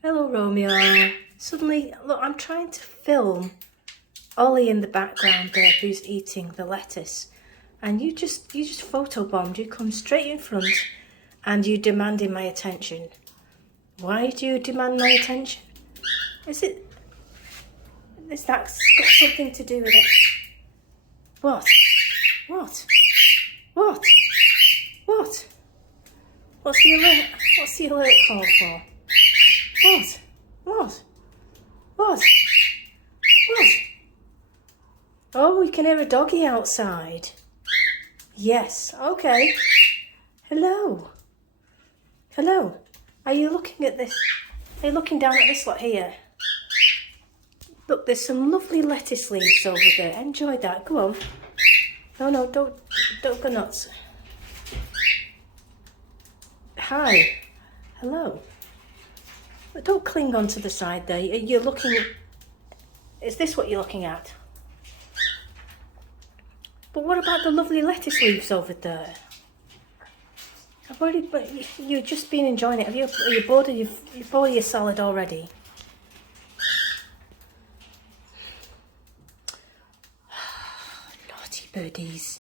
Hello, Romeo. Suddenly, look, I'm trying to film Ollie in the background there who's eating the lettuce. And you just photobombed. You come straight in front and you demanding my attention. Why do you demand my attention? Is that got something to do with it? What? What? What? What? What's the alert? What's the alert call for? What? What? What? What? Oh, we can hear a doggy outside. Yes, okay. Hello. Hello. Are you looking at this? Are you looking down at this lot here? Look, there's some lovely lettuce leaves over there. Enjoy that. Go on. No, don't go nuts. Hi. Hello. But don't cling onto the side there. You're looking... Is this what you're looking at? But what about the lovely lettuce leaves over there? I've already... But you've just been enjoying it. Are you bored of your salad already? Naughty birdies.